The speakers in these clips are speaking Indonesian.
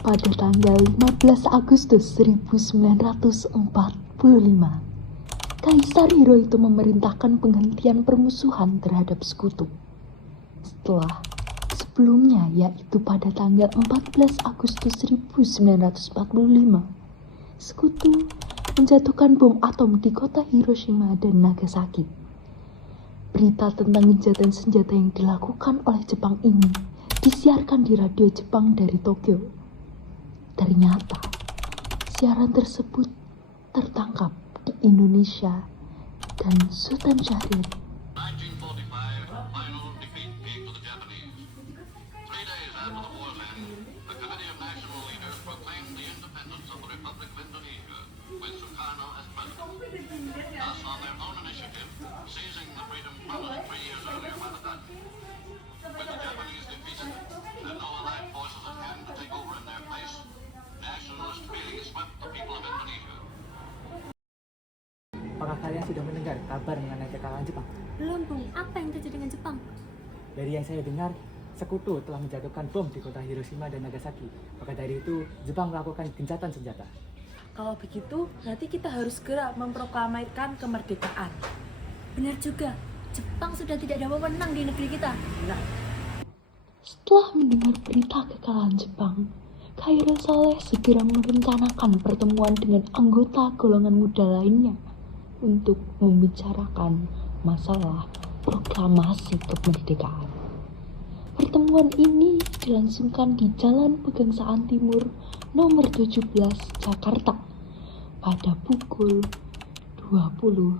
Pada tanggal 15 Agustus 1945, Kaisar Hirohito memerintahkan penghentian permusuhan terhadap sekutu. Setelah sebelumnya, yaitu pada tanggal 14 Agustus 1945, sekutu menjatuhkan bom atom di kota Hiroshima dan Nagasaki. Berita tentang gencatan senjata yang dilakukan oleh Jepang ini disiarkan di radio Jepang dari Tokyo. Ternyata, siaran tersebut tertangkap di Indonesia dan Sultan Syahrir. 1945, final defeat came to the Japanese. 3 days after the war's end, the Committee of National Leaders proclaimed the independence of the Republic of Indonesia, with Sukarno as president. Thus, on their own initiative, seizing the freedom promised 3 years earlier by the Dutch. With the Japanese defeated and no allied forces at hand to take over in their place, nationalist feelings swept the people of Indonesia. Apakah kalian sudah mendengar kabar mengenai kekalahan Jepang? Belum, Bung. Apa yang terjadi dengan Jepang? Dari yang saya dengar, sekutu telah menjatuhkan bom di kota Hiroshima dan Nagasaki. Maka dari itu, Jepang melakukan gencatan senjata. Kalau begitu, berarti kita harus segera memproklamirkan kemerdekaan. Benar juga. Jepang sudah tidak ada wewenang di negeri kita. Nah, Setelah mendengar berita kekalahan Jepang, Khairul Saleh segera merencanakan pertemuan dengan anggota golongan muda lainnya untuk membicarakan masalah proklamasi kemerdekaan. Pertemuan ini dilangsungkan di Jalan Pegangsaan Timur nomor 17 Jakarta pada pukul 20.00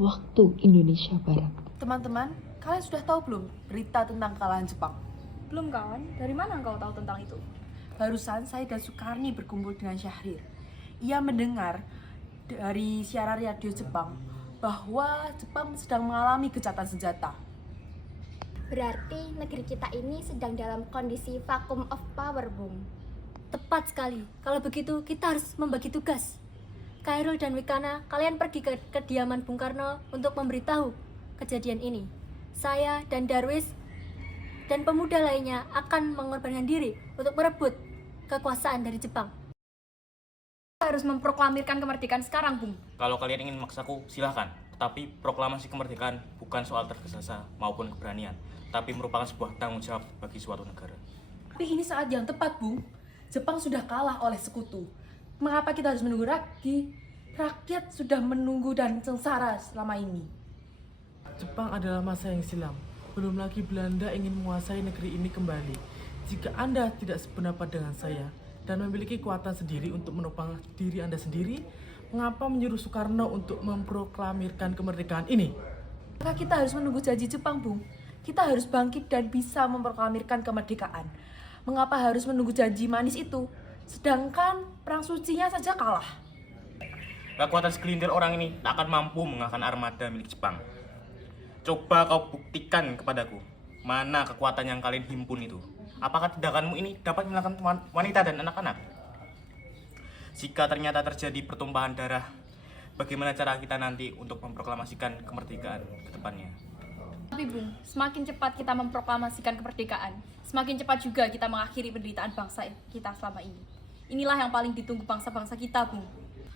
waktu Indonesia Barat. teman-teman, kalian sudah tahu belum berita tentang kekalahan Jepang? Belum, kawan. Dari mana engkau tahu tentang itu? Barusan saya dan Sukarni berkumpul dengan Syahrir. Ia mendengar dari siaran radio Jepang bahwa Jepang sedang mengalami gencatan senjata. Berarti negeri kita ini sedang dalam kondisi vacuum of power, Bung. Tepat sekali. Kalau begitu, kita harus membagi tugas. Khairul dan Wikana, kalian pergi ke kediaman Bung Karno untuk memberitahu kejadian ini. Saya dan Darwis dan pemuda lainnya akan mengorbankan diri untuk merebut kekuasaan dari Jepang. Kita harus memproklamirkan kemerdekaan sekarang, Bung. Kalau kalian ingin memaksaku, silahkan. Tetapi proklamasi kemerdekaan bukan soal tergesa-gesa maupun keberanian, tapi merupakan sebuah tanggung jawab bagi suatu negara. Tapi ini saat yang tepat, Bung. Jepang sudah kalah oleh sekutu. Mengapa kita harus menunggu lagi? Rakyat sudah menunggu dan sengsara selama ini. Jepang adalah masa yang silam. Belum lagi Belanda ingin menguasai negeri ini kembali. Jika Anda tidak sependapat dengan saya dan memiliki kekuatan sendiri untuk menopang diri Anda sendiri, mengapa menyuruh Sukarno untuk memproklamirkan kemerdekaan ini? Maka kita harus menunggu janji Jepang, Bung. Kita harus bangkit dan bisa memproklamirkan kemerdekaan. Mengapa harus menunggu janji manis itu? Sedangkan perang sucinya saja kalah. Kekuatan segelintir orang ini tak akan mampu mengalahkan armada milik Jepang. Coba kau buktikan kepadaku, mana kekuatan yang kalian himpun itu. Apakah tindakanmu ini dapat mengalahkan wanita dan anak-anak? Jika ternyata terjadi pertumpahan darah, bagaimana cara kita nanti untuk memproklamasikan kemerdekaan ke depannya? Tapi Bung, semakin cepat kita memproklamasikan kemerdekaan, semakin cepat juga kita mengakhiri penderitaan bangsa kita selama ini. Inilah yang paling ditunggu bangsa-bangsa kita, Bung.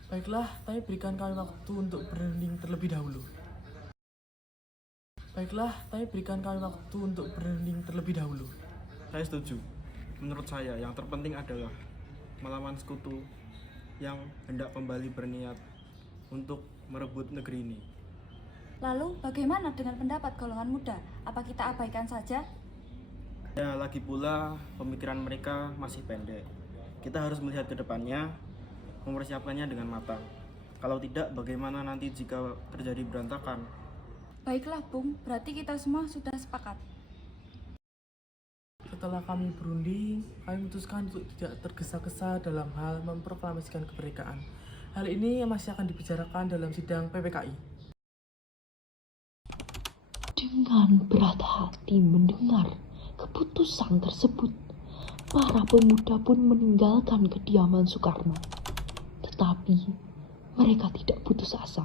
Baiklah, tapi berikan kami waktu untuk berunding terlebih dahulu. Saya setuju. Menurut saya, yang terpenting adalah melawan sekutu yang hendak kembali berniat untuk merebut negeri ini. Lalu, bagaimana dengan pendapat golongan muda? Apa kita abaikan saja? Ya, lagi pula pemikiran mereka masih pendek. Kita harus melihat ke depannya, mempersiapkannya dengan matang. Kalau tidak, bagaimana nanti jika terjadi berantakan? Baiklah, Bung. Berarti kita semua sudah sepakat. Setelah kami berunding, kami memutuskan untuk tidak tergesa-gesa dalam hal memproklamasikan kemerdekaan. Hal ini masih akan dibicarakan dalam sidang PPKI. Dengan berat hati mendengar keputusan tersebut, para pemuda pun meninggalkan kediaman Sukarno. Tetapi mereka tidak putus asa.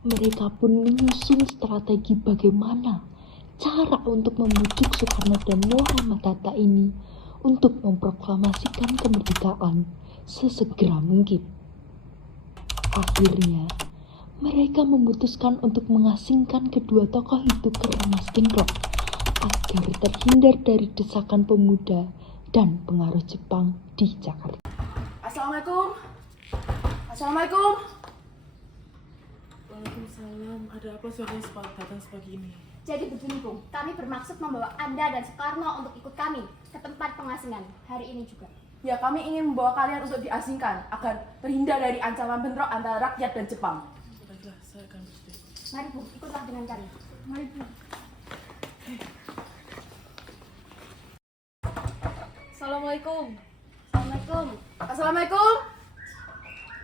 Mereka pun menyusun strategi bagaimana cara untuk membujuk Sukarno dan Muhammad Hatta ini untuk memproklamasikan kemerdekaan sesegera mungkin. Akhirnya, mereka memutuskan untuk mengasingkan kedua tokoh itu ke Rengas Dengklok agar terhindar dari desakan pemuda dan pengaruh Jepang di Jakarta. Assalamualaikum. Assalamualaikum. Waalaikumsalam. Ada apa sore datang sepagi ini? Jadi begini Bung, kami bermaksud membawa Anda dan Soekarno untuk ikut kami ke tempat pengasingan hari ini juga. Ya, kami ingin membawa kalian untuk diasingkan agar terhindar dari ancaman bentrok antara rakyat dan Jepang. Baiklah, saya akan bersedia. Mari Bung, ikutlah dengan kami. Mari Bung. Assalamualaikum. Assalamualaikum. Assalamualaikum.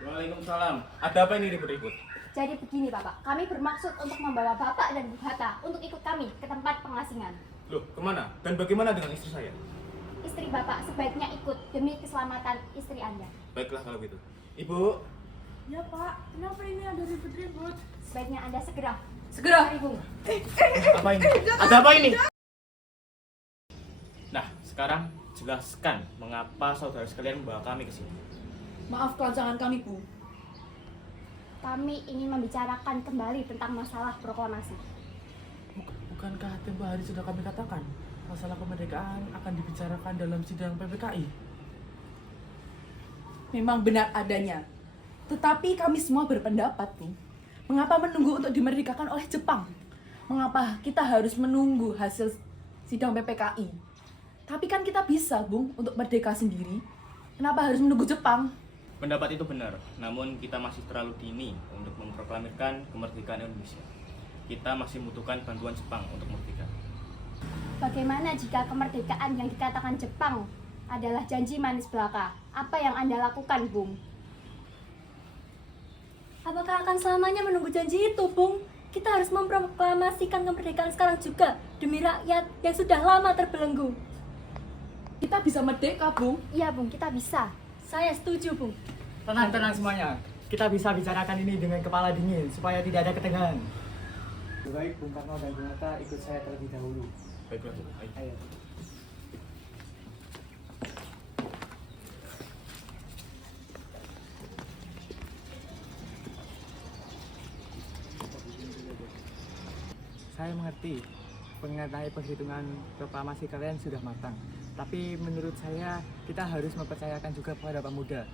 Waalaikumsalam. Ada apa ini ribut-ribut? Jadi begini Bapak, kami bermaksud untuk membawa Bapak dan Bu Hatta untuk ikut kami ke tempat pengasingan. Loh, kemana? Dan bagaimana dengan istri saya? Istri Bapak sebaiknya ikut demi keselamatan istri Anda. Baiklah kalau gitu. Ibu, Ya Pak, kenapa ini ada ribut-ribut? Sebaiknya Anda segera. Segera. Mari Bung. apa ini? Ada apa ini? Nah, sekarang jelaskan mengapa saudara sekalian membawa kami ke sini. Maaf kelancangan kami, Bu. Kami ingin membicarakan kembali tentang masalah proklamasi. Bukankah tempo hari sudah kami katakan masalah kemerdekaan akan dibicarakan dalam sidang PPKI? Memang benar adanya. Tetapi kami semua berpendapat, Bung. Mengapa menunggu untuk dimerdekakan oleh Jepang? Mengapa kita harus menunggu hasil sidang PPKI? Tapi kan kita bisa, Bung, untuk merdeka sendiri. Kenapa harus menunggu Jepang? Pendapat itu benar, namun kita masih terlalu dini untuk memproklamirkan kemerdekaan Indonesia. Kita masih membutuhkan bantuan Jepang untuk merdeka. Bagaimana jika kemerdekaan yang dikatakan Jepang adalah janji manis belaka? Apa yang Anda lakukan, Bung? Apakah akan selamanya menunggu janji itu, Bung? Kita harus memproklamasikan kemerdekaan sekarang juga demi rakyat yang sudah lama terbelenggu. Kita bisa merdeka, Bung. Iya, Bung, kita bisa. Saya setuju, Bung. Tenang semuanya. Kita bisa bicarakan ini dengan kepala dingin supaya tidak ada ketegangan. Lebih baik Bung Karno dan Bung Hatta ikut saya terlebih dahulu. Baiklah, Bu. Ayo. Ayo. Saya mengerti mengenai perhitungan proklamasi kalian sudah matang. Tapi menurut saya kita harus mempercayakan juga kepada pemuda.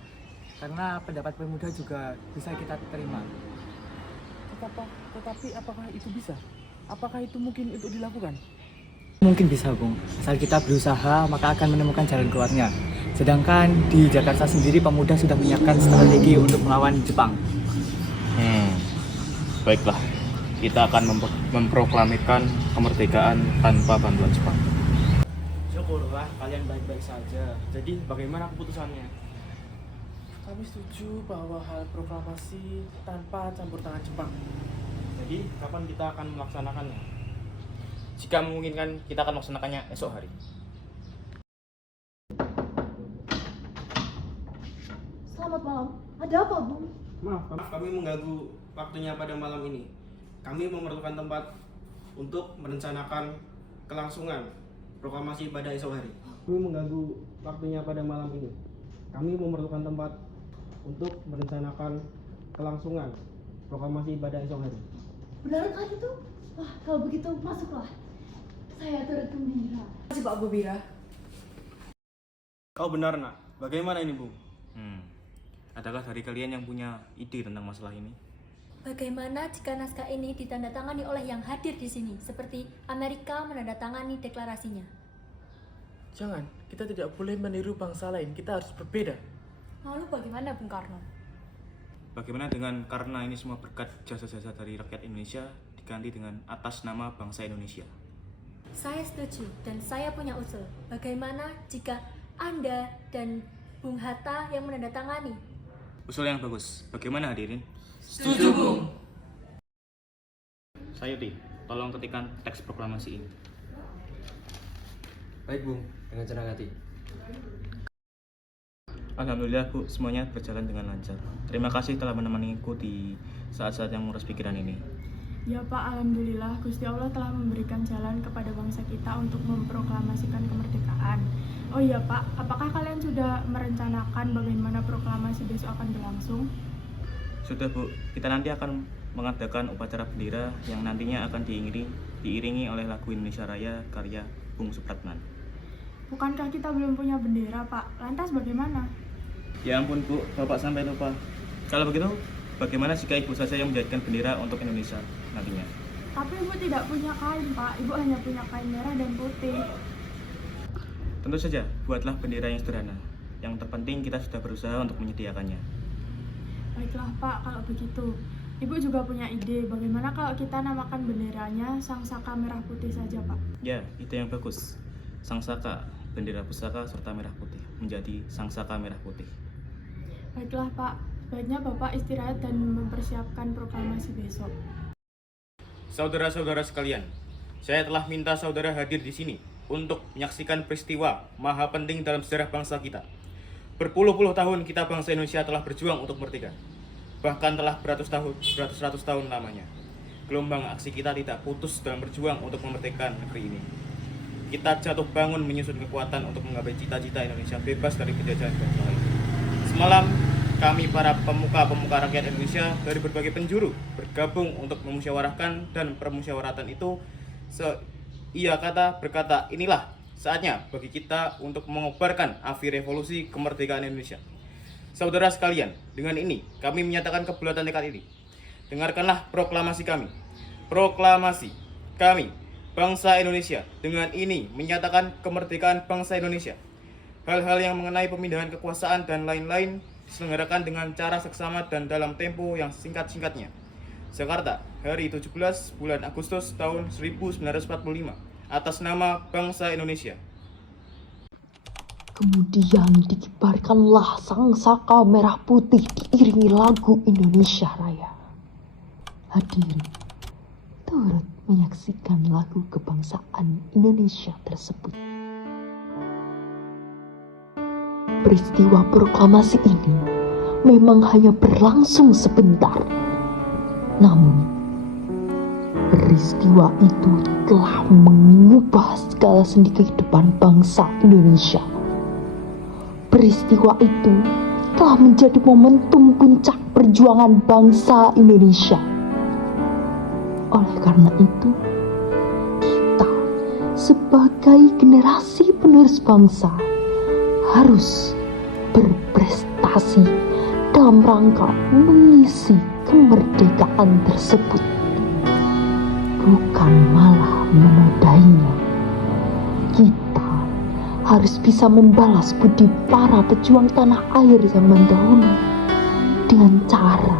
Karena pendapat pemuda juga bisa kita terima. Tetapi apakah itu bisa? Apakah itu mungkin untuk dilakukan? Mungkin bisa, Bung. Asal kita berusaha, maka akan menemukan jalan keluarnya. Sedangkan di Jakarta sendiri pemuda sudah menyiapkan strategi untuk melawan Jepang. Baiklah. Kita akan memproklamirkan kemerdekaan tanpa bantuan Jepang. Syukurlah kalian baik-baik saja. Jadi bagaimana keputusannya? Kami setuju bahwa hal proklamasi tanpa campur tangan Jepang. Jadi kapan kita akan melaksanakannya? Jika memungkinkan, kita akan melaksanakannya esok hari. Selamat malam. Ada apa, Bung? Maaf, kami mengganggu waktunya pada malam ini. Kami memerlukan tempat untuk merencanakan kelangsungan proklamasi pada esok hari. Kami mengganggu waktunya pada malam ini. Kami memerlukan tempat untuk merencanakan kelangsungan proklamasi pada esok hari. Benarkah itu? Wah, kalau begitu masuklah. Saya turut gembira. Terima kasih, Pak Bobira. Kau benar, Nak. Bagaimana ini, Bu? Adakah dari kalian yang punya ide tentang masalah ini? Bagaimana jika naskah ini ditandatangani oleh yang hadir di sini, seperti Amerika menandatangani deklarasinya? Jangan, kita tidak boleh meniru bangsa lain. Kita harus berbeda. Lalu bagaimana, Bung Karno? Bagaimana dengan karena ini semua berkat jasa-jasa dari rakyat Indonesia diganti dengan atas nama bangsa Indonesia? Saya setuju dan saya punya usul. Bagaimana jika Anda dan Bung Hatta yang menandatangani? Usul yang bagus. Bagaimana hadirin? Setuju, Bung. Sayuti, tolong ketikkan teks proklamasi ini. Baik, Bung, dengan senang hati. Alhamdulillah, Bu, semuanya berjalan dengan lancar. Terima kasih telah menemaniku di saat-saat yang menguras pikiran ini. Ya Pak, Alhamdulillah Gusti Allah telah memberikan jalan kepada bangsa kita untuk memproklamasikan kemerdekaan. Oh iya Pak, apakah kalian sudah merencanakan bagaimana proklamasi besok akan berlangsung? Sudah Bu, kita nanti akan mengadakan upacara bendera yang nantinya akan diiringi oleh lagu Indonesia Raya karya Bung Supratman. Bukankah kita belum punya bendera Pak? Lantas bagaimana? Ya ampun Bu, Bapak sampai lupa. Kalau begitu, bagaimana jika Ibu saja yang menjadikan bendera untuk Indonesia nantinya? Tapi Ibu tidak punya kain Pak, Ibu hanya punya kain merah dan putih. Tentu saja, buatlah bendera yang sederhana. Yang terpenting kita sudah berusaha untuk menyediakannya. Baiklah Pak, kalau begitu. Ibu juga punya ide, bagaimana kalau kita namakan benderanya Sangsaka Merah Putih saja Pak? Ya, ide yang bagus. Sangsaka, bendera pusaka serta merah putih menjadi Sangsaka Merah Putih. Baiklah Pak, sebaiknya Bapak istirahat dan mempersiapkan proklamasi besok. Saudara-saudara sekalian, saya telah minta saudara hadir di sini untuk menyaksikan peristiwa maha penting dalam sejarah bangsa kita. Berpuluh-puluh tahun kita bangsa Indonesia telah berjuang untuk merdeka. Bahkan telah beratus-ratus tahun lamanya. Gelombang aksi kita tidak putus dalam berjuang untuk memerdekakan negeri ini. Kita jatuh bangun menyusun kekuatan untuk menggapai cita-cita Indonesia bebas dari penjajahan bangsa lain. Semalam, kami para pemuka-pemuka rakyat Indonesia dari berbagai penjuru bergabung untuk memusyawarahkan, dan permusyawaratan itu berkata, inilah saatnya bagi kita untuk mengobarkan api revolusi kemerdekaan Indonesia. Saudara sekalian, dengan ini kami menyatakan kebulatan tekad ini. Dengarkanlah proklamasi kami. Proklamasi kami, bangsa Indonesia, dengan ini menyatakan kemerdekaan bangsa Indonesia. Hal-hal yang mengenai pemindahan kekuasaan dan lain-lain diselenggarakan dengan cara seksama dan dalam tempo yang singkat-singkatnya. Jakarta, hari 17 bulan Agustus tahun 1945, atas nama bangsa Indonesia. Kemudian dikibarkanlah sangsaka merah putih diiringi lagu Indonesia Raya. Hadirin turut menyaksikan lagu kebangsaan Indonesia tersebut. Peristiwa proklamasi ini memang hanya berlangsung sebentar. Namun, peristiwa itu telah mengubah segala sendi kehidupan bangsa Indonesia. Peristiwa itu telah menjadi momentum puncak perjuangan bangsa Indonesia. Oleh karena itu, kita sebagai generasi penerus bangsa harus berprestasi dalam rangka mengisi kemerdekaan tersebut, bukan malah menodainya. Kita harus bisa membalas budi para pejuang tanah air zaman dahulu dengan cara